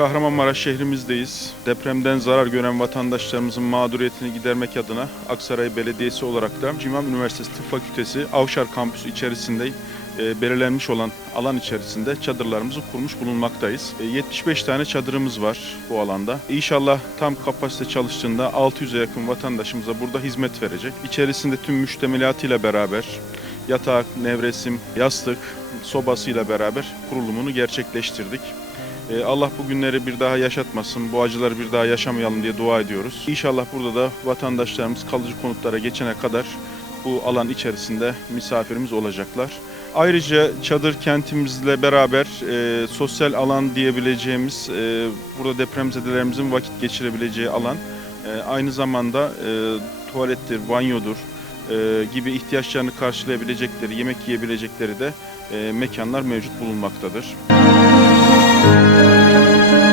Kahramanmaraş şehrimizdeyiz. Depremden zarar gören vatandaşlarımızın mağduriyetini gidermek adına Aksaray Belediyesi olarak da Cimam Üniversitesi Tıp Fakültesi Avşar Kampüsü içerisinde e, belirlenmiş olan alan içerisinde çadırlarımızı kurmuş bulunmaktayız. E, 75 tane çadırımız var bu alanda. İnşallah tam kapasite çalıştığında 600'e yakın vatandaşımıza burada hizmet verecek. İçerisinde tüm müştemilatıyla beraber yatak, nevresim, yastık, sobasıyla beraber kurulumunu gerçekleştirdik. Ee, Allah bu günleri bir daha yaşatmasın, bu acıları bir daha yaşamayalım diye dua ediyoruz. İnşallah burada da vatandaşlarımız kalıcı konutlara geçene kadar bu alan içerisinde misafirimiz olacaklar. Ayrıca çadır kentimizle beraber e, sosyal alan diyebileceğimiz, e, burada depremzedelerimizin vakit geçirebileceği alan, e, aynı zamanda e, tuvalettir, banyodur e, gibi ihtiyaçlarını karşılayabilecekleri, yemek yiyebilecekleri de e, mekanlar mevcut bulunmaktadır. Thank you.